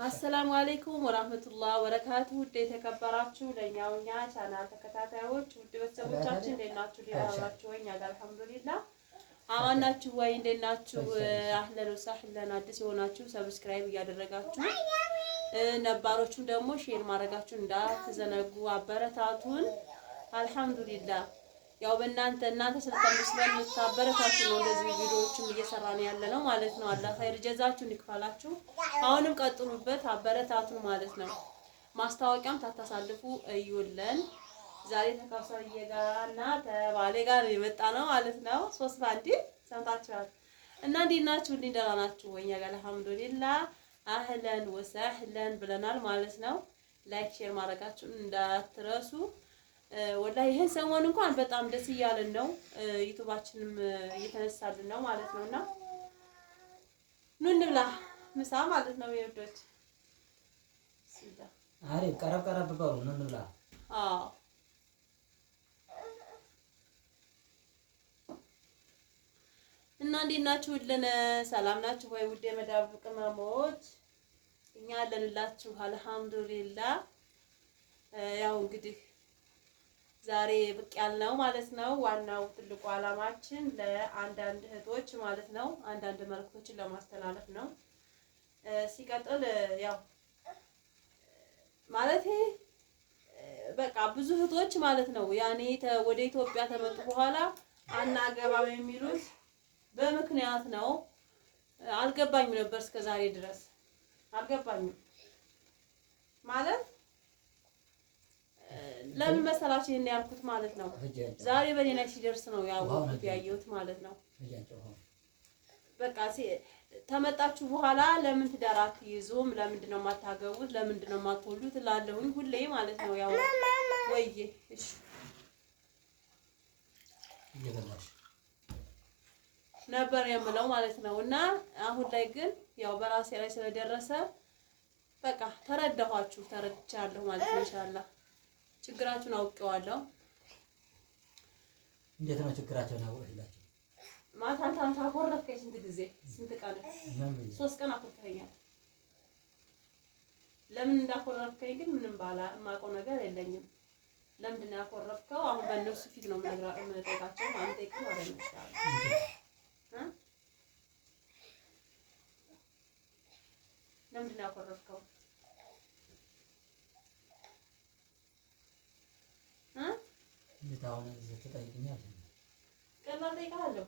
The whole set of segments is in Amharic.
አሰላሙ አለይኩም ወራህመቱላሂ ወበረካቱ። ውድ የተከበራችሁ ለኛውኛ ቻናል ተከታታዮች ውድ ቤተሰቦቻችን እንዴት ናችሁ? ደህና ናችሁ ወይ? እኛ ጋር አልሐምዱሊላህ። አማን ናችሁ ወይ? እንዴት ናችሁ? አህለን ወሰህለን። አዲስ የሆናችሁ ሰብስክራይብ እያደረጋችሁ ነባሮቹም ደግሞ ሼር ማድረጋችሁ እንዳትዘነጉ፣ አበረታቱን። አልሐምዱሊላህ ያው በእናንተ ስለምታበረታቱ ነው እንደዚህ ቪዲዮዎችን እየሰራን ያለ ነው ማለት ነው። አላህ ኸይር ጀዛችሁን ይክፈላችሁ። አሁንም ቀጥሉበት፣ አበረታቱ ማለት ነው። ማስታወቂያም ታታሳልፉ እዩልን። ዛሬ ተካፍሳዬ ጋርና ተባሌ ጋር የመጣ ነው ማለት ነው። ሶስት ባንዲ ሰምታችኋል። እና እንዴት ናችሁ? እንዴት ደህና ናችሁ ወይ? እኛ ጋር አልሐምዱሊላህ አህለን ወሰህለን ብለናል ማለት ነው። ላይክ ሼር ማድረጋችሁን እንዳትረሱ። ወላሂ ይሄን ሰሞን እንኳን በጣም ደስ እያለን ነው። ዩቲዩባችንም እየተነሳልን ነው ማለት ነውና ኑ እንብላ ምሳ ማለት ነው። የወዶች አሪፍ ቀረብ በሉ ኑ እንብላ። አዎ እና እንዴት ናችሁልን? ሰላም ናችሁ ወይ? ውድ የመዳብ ቅመሞች እኛ አለንላችሁ አልሐምዱሊላህ። ያው እንግዲህ ዛሬ ብቅ ያልነው ማለት ነው። ዋናው ትልቁ ዓላማችን ለአንዳንድ እህቶች ማለት ነው አንዳንድ መልእክቶችን ለማስተላለፍ ነው። ሲቀጥል ያው ማለት በቃ ብዙ እህቶች ማለት ነው ያኔ ወደ ኢትዮጵያ ተመጡ በኋላ አናገባም የሚሉት በምክንያት ነው። አልገባኝም ነበር እስከ ዛሬ ድረስ አልገባኝም ማለት ለምን መሰላችሁ ይሄን ያልኩት ማለት ነው። ዛሬ በኔ ላይ ሲደርስ ነው ያወቅሁት ያየሁት ማለት ነው። በቃ ተመጣችሁ በኋላ ለምን ትዳር አትይዙም? ለምንድን ነው የማታገቡት? ለምንድን ነው የማትወልዱት? እላለሁኝ ሁሌ ማለት ነው። ያው ወይዬ እሺ ነበር የምለው ማለት ነው። እና አሁን ላይ ግን ያው በራሴ ላይ ስለደረሰ በቃ ተረድቻለሁ ማለት ነው። ኢንሻአላህ ችግራችሁን አውቄዋለሁ። እንዴት ነው ችግራችሁን አወቅላችሁ? ማታንታን ታቆረፍከኝ ስንት ቀን? 3 ቀን አቆርፈኛል። ለምን እንዳቆረፍከኝ ግን ምንም የማውቀው ነገር የለኝም። ለምንድን ነው ያቆረፍከው? አሁን በእነሱ ፊት ነው የምጠይቃቸው ማለት ነው። አይደለም ለምንድን ነው ያቆረፍከው? አሁን እዚህ ትጠይቅኛለህ? ቀላል ጠይቃለሁ።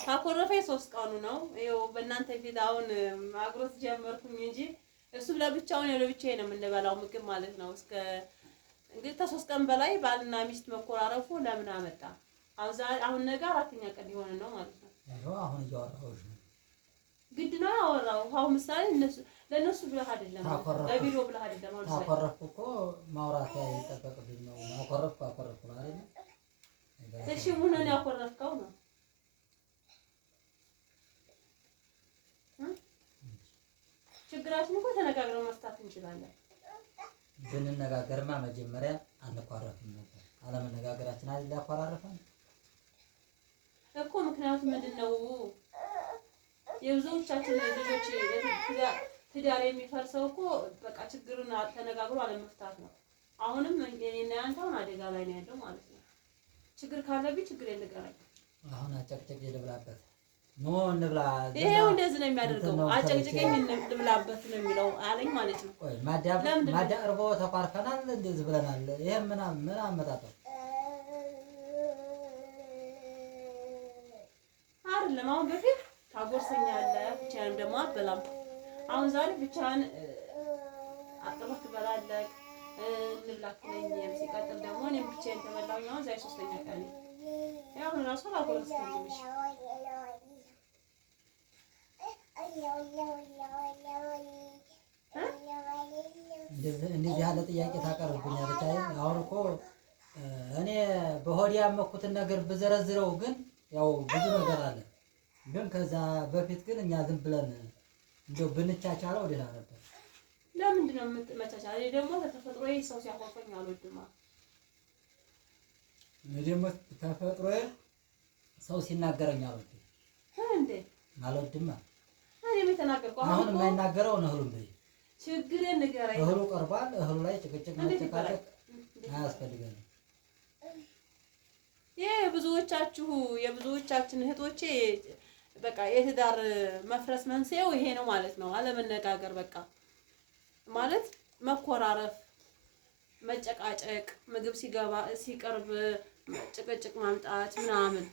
ካኮረፈኝ 3 ቀኑ ነው። ይኸው በእናንተ ፊት አሁን ማግሮት ጀመርኩኝ እንጂ እሱ ለብቻውን ለብቻዬ ነው የምንበላው ምግብ ማለት ነው። እስከ እንግዲህ ከ3 ቀን በላይ ባልና ሚስት መኮራረፉ ለምን አመጣ? አሁን ነገ 4ኛ ቀን ሊሆን ነው ማለት ነው። አሁን እያወራሁሽ ነው። ግድ ነው ያወራው። አሁን ምሳሌ ለነሱ ብለህ አይደለም ለቪዲዮ ብለህ አይደለም። አሁን ታኮረፍኩ እኮ ማውራት አይጠበቅብኝ ነው። አኮረፍኩ ነው አይደል? እሺ ምን ነው ያኮረፍከው ነው? ችግራችን እኮ ተነጋግረን መፍታት እንችላለን። ብንነጋገርማ መጀመሪያ አንኳረፍም ነበር። አለመነጋገራችን አይደል ያኮራረፈን እኮ። ምክንያቱም ምንድነው የብዙዎቻችን ልጆች ትዳር የሚፈርሰው እኮ በቃ ችግሩን ተነጋግሮ አለመፍታት ነው። አሁንም እኔና ያንተ አሁን አደጋ ላይ ነው ያለው ማለት ነው። ችግር ካለብኝ ችግር የለገራኝ አሁን አጨቅጨቅ ልብላበት ኖ እንብላ። ይሄው እንደዚህ ነው የሚያደርገው። አጨቅጨቀኝ ልብላበት ነው የሚለው አለኝ ማለት ነው። ቆይ ማዳርቦ ተቋርፈናል እንደዚህ ብለናል። ይሄ ምን አመጣጣው አይደለም። አሁን በፊት ታጎርሰኛለህ ብቻዬን ደግሞ አትበላም። አሁን ዛሬ ብቻህን አጥብቅ ትበላለህ። እንብላክለኝ ሲቀጥል ደግሞ እኔም ብቻዬን ተበላሁኝ። አሁን ዛሬ 3ኛ ቀን ያው አሁን ራሱ አላጎረስከኝም። እንደዚህ ያለ ጥያቄ ታቀርብኛለች አይደል? አሁን እኮ እኔ በሆዴ ያመኩትን ነገር ብዘረዝረው ግን ያው ብዙ ነገር አለ። ግን ከዛ በፊት ግን እኛ ዝም ብለን እንደው ብንቻቻለው ደህና ነበር። ለምንድን ነው የምትመቻቻለው? እኔ ደግሞ ተፈጥሮዬ ሰው ሲያኮርፈኝ አልወድም። እኔ ደግሞ ተፈጥሮዬ ሰው ሲናገረኝ አልወድም። እንዴ አልወድም። እኔ ነው የተናገርኩት። አሁን የማይናገረው እህሉን በይ ችግሬን ንገረኝ። እህሉ ቀርቧል። እህሉ ላይ ጭቅጭቅ መጨቃጨቅ አያስፈልገንም። የብዙዎቻችን እህቶቼ በቃ የትዳር መፍረስ መንስኤው ይሄ ነው ማለት ነው። አለመነጋገር በቃ ማለት መኮራረፍ፣ መጨቃጨቅ፣ ምግብ ሲቀርብ ጭቅጭቅ ማምጣት ምናምን።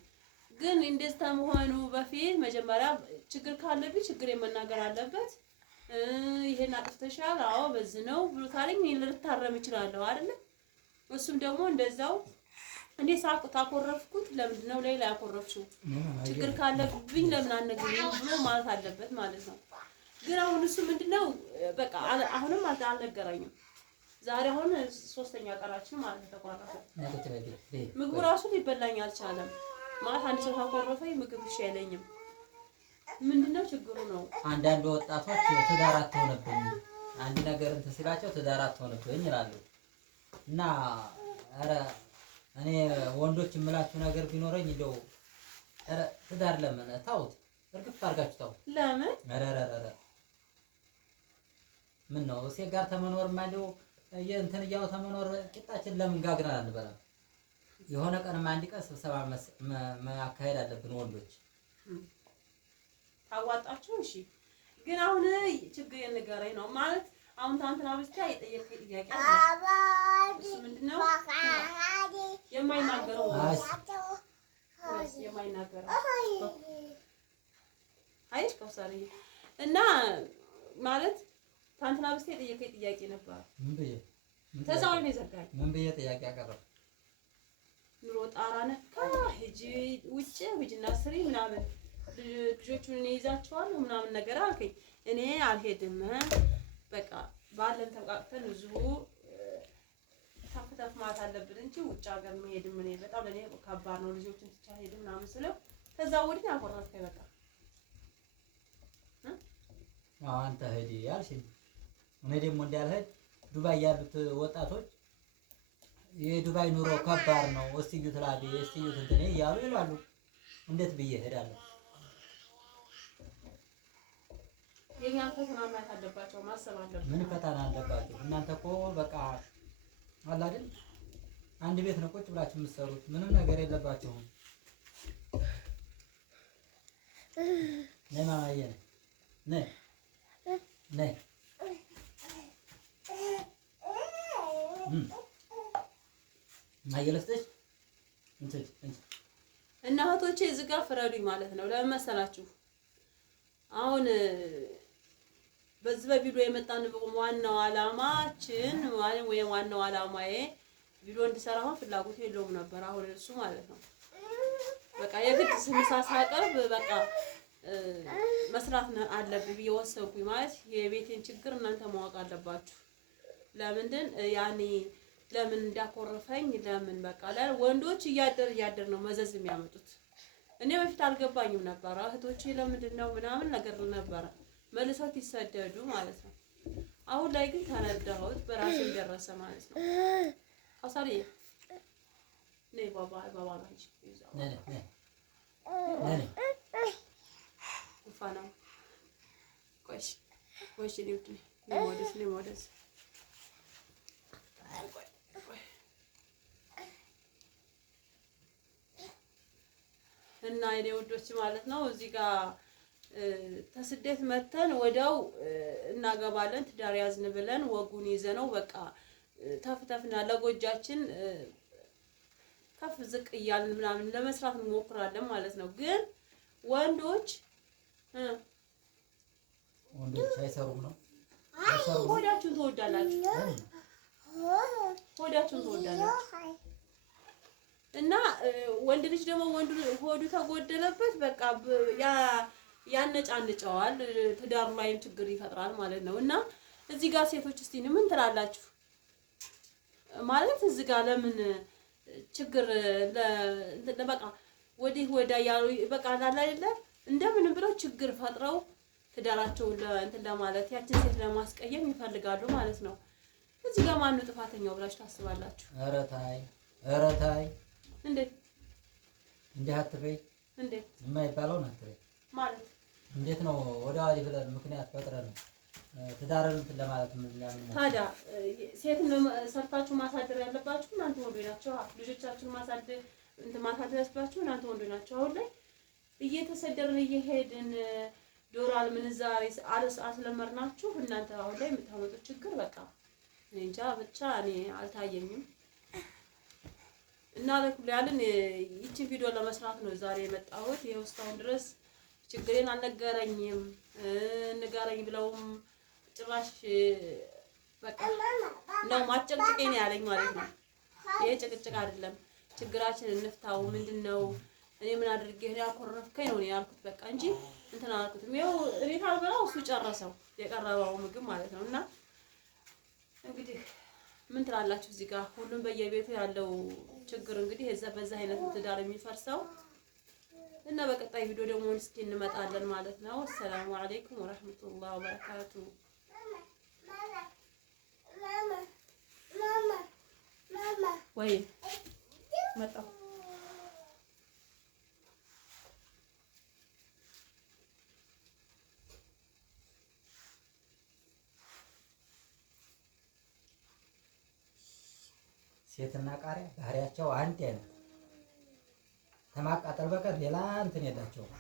ግን እንደዚህ ከመሆኑ በፊት መጀመሪያ ችግር ካለብኝ ችግር መናገር አለበት። ይሄን አጥፍተሻል፣ አዎ በዚህ ነው ብሎ ታለኝ ልታረም እችላለሁ አይደል? እሱም ደግሞ እንደዛው እንዴ ታኮረፍኩት ለምንድን ነው ሌላ ያኮረፍሽው? ችግር ካለብኝ ለምን አነግሪኝ ብሎ ማለት አለበት ማለት ነው። ግን አሁን እሱ ምንድነው በቃ አሁንም አልነገረኝም። ዛሬ አሁን 3ኛ ቀናችን ማለት ተቋረጠ። ምግቡ ራሱ ሊበላኝ አልቻለም ማለት አንድ ሰው ካኮረፈኝ ምግብ እሺ አይለኝም። ምንድነው ችግሩ ነው? አንዳንድ ወጣቶች ትዳር አትሆንብኝ አንድ ነገር እንትን ሲላቸው ትዳር አትሆንብኝ ይላሉ። እና ኧረ እኔ ወንዶች የምላችሁ ነገር ቢኖረኝ እንደው ኧረ ትዳር ለምን ታውት እርግፍ አድርጋችሁ ታው ለምን ኧረ ምን ነው ሴት ጋር ተመኖር ማለው እንትን እያው ተመኖር ቂጣችን ለምን ጋግረን አንበላም? የሆነ ቀንም አንድ ቀን ስብሰባ ማካሄድ አለብን ወንዶች ታዋጣችሁ። እሺ ግን አሁን ችግር የነገረኝ ነው ማለት አሁን ታንተና ብቻ የጠየቀኝ ጥያቄ እሱ ምንድነው የማይናገረው አይሽ ከውሳኔ እና ማለት ታንተና ብቻ የጠየቀኝ ጥያቄ ነበር። ምን ብዬ ተዛው ነው ዘጋኝ። ምን ብዬ ጥያቄ አቀረብ ኑሮ ጣራ ነካ ሂጂ ውጭ ሂጂና ስሪ ምናምን ልጆቹን እኔ ይዛቸዋለሁ ምናምን ነገር አልከኝ። እኔ አልሄድም በቃ ባለን ተቃቅተን እዚሁ ተፍተፍ ማለት አለብን እንጂ ውጭ ሀገር መሄድ ምን በጣም ለኔ ከባድ ነው። ልጆቹን ትቻ ሄድ ምናምን ስለው ከዛ ወዲህ አቆራርከኝ በቃ አንተ ሄዲ ያልሽኝ እኔ ደግሞ እንዳልሄድ ዱባይ ያሉት ወጣቶች የዱባይ ኑሮ ከባድ ነው እስቲዩ ትላዲ እስቲዩ እንትኔ ያሉ ይላሉ። እንዴት ብዬ ሄዳለሁ? የኛ ፈተና ማለት አለባቸው ማሰብ አለባቸው። ምን ፈተና አለባቸው? እናንተ እኮ በቃ አለ አይደል አንድ ቤት ነው ቁጭ ብላችሁ የምትሰሩት ምንም ነገር የለባችሁም። ነይ ማማዬ ነይ ነይ አይለስተሽ እና እህቶቼ እዚህ ጋር ፍረዱኝ ማለት ነው። ለምን መሰላችሁ? አሁን በዚህ በቪዲዮ የመጣን ዋናው አላማችን ወይም ዋናው አላማዬ ቪዲዮ እንድሰራው ፍላጎት የለውም ነበር። አሁን እሱ ማለት ነው በቃ የግድ ስምሳሳ ቀርብ በቃ መስራት አለብኝ ብዬ ወሰንኩኝ። ማለት የቤቴን ችግር እናንተ ማወቅ አለባችሁ። ለምንድን ያኔ ለምን እንዳኮረፈኝ ለምን በቃ ወንዶች እያደር ነው መዘዝ የሚያመጡት። እኔ በፊት አልገባኝም ነበር። እህቶቼ ለምንድን ነው ምናምን ነገር ነበር መልሰው ይሰደዱ ማለት ነው። አሁን ላይ ግን ተረዳሁት፣ በራሴ ደረሰ ማለት ነው። አሳሪ ነይ ባባ ጋር ይዛው ነይ ፋና ቆሽ ቆሽ ሊውት ነይ ሞደስ እና የኔ ወዶች ማለት ነው እዚህ ጋር ተስደት መተን ወዲያው እናገባለን ትዳር ያዝን ብለን ወጉን ይዘነው በቃ ተፍተፍና ለጎጃችን ከፍ ዝቅ እያልን ምናምን ለመስራት እንሞክራለን ማለት ነው። ግን ወንዶች አይሰሩም ነው ሆዳችሁን ትወዳላችሁ እና ወንድ ልጅ ደግሞ ሆዱ ተጎደለበት በቃ ያነጫንጨዋል፣ ትዳሩ ላይም ችግር ይፈጥራል ማለት ነው። እና እዚህ ጋር ሴቶች እስቲ ምን ትላላችሁ? ማለት እዚህ ጋር ለምን ችግር በቃ ወዲህ ወዳ ያሉ በቃ አይደለ እንደምን ብለው ችግር ፈጥረው ትዳራቸውን እንትን ለማለት ያችን ሴት ለማስቀየም ይፈልጋሉ ማለት ነው። እዚህ ጋር ማን ነው ጥፋተኛው ብላችሁ ታስባላችሁ? ኧረ ታይ እንዴት እንዴ አትበይ እንዴ የማይባለው ነው አትበይ ማለት እንዴት ነው ወደ ዋዲ ብለን ምክንያት ፈጥረን ትዳርን እንትን ለማለት ምን ታዲያ ሴትን ሰርታችሁ ማሳደር ያለባችሁ እናንተ ወንዶች ናችሁ። ልጆቻችሁን ማሳደር ማሳደር ያስባችሁ እናንተ ወንዶች ናችሁ። አሁን ላይ እየተሰደርን እየሄድን ዶላር ምንዛሬ አስለመርናችሁ እናንተ አሁን ላይ የምታመጡት ችግር በቃ እኔ እንጃ ብቻ እኔ አልታየኝም። እና ለኩል ያልን ይቺን ቪዲዮ ለመስራት ነው ዛሬ የመጣሁት። ይኸው እስካሁን ድረስ ችግሬን አልነገረኝም። ንገረኝ ብለውም ጭራሽ በቃ ነው ማጨቅጨቄ ነው ያለኝ ማለት ነው። ይሄ ጭቅጭቅ አይደለም። ችግራችን እንፍታው ምንድነው? እኔ ምን አድርጌ ነው ያኮረፍከኝ ነው ያልኩት በቃ እንጂ እንትን አልኩትም። ይኸው እኔ ካልበላው እሱ ጨረሰው የቀረበው ምግብ ማለት ነው። እና እንግዲህ ምን ትላላችሁ? እዚህ ጋር ሁሉም በየቤቱ ያለው ችግር እንግዲህ በዛ አይነት ትዳር የሚፈርሰው እና በቀጣይ ቪዲዮ ደግሞ እስኪ እንመጣለን ማለት ነው። ሰላም አለይኩም ወራህመቱላሂ ወበረካቱ። ወይ መጣሁ ሴትና ቃሪያ ባህሪያቸው አንድ አይነት ከማቃጠል በቀር ሌላ እንትን የላቸውም።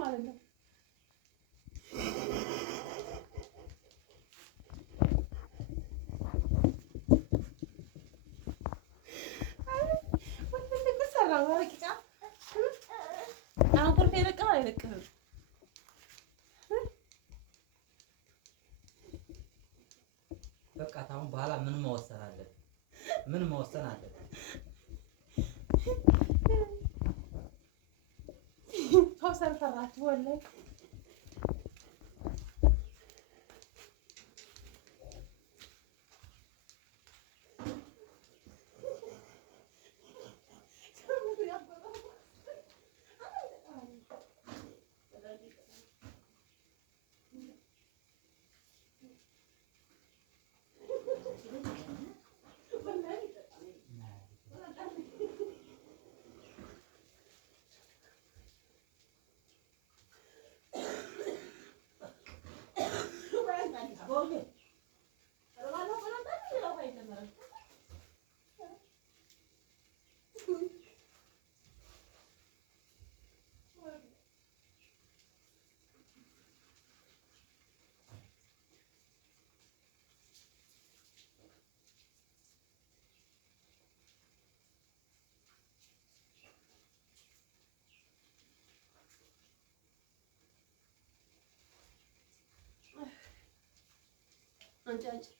ማለት ነው። አሁን ቁርፍ የለቀው አይለቅህም። በቃ ታሁን በኋላ ምን መወሰን አለብን? ምን መወሰን አለብን? ሰው ፈራችሁ ወላሂ አንቺ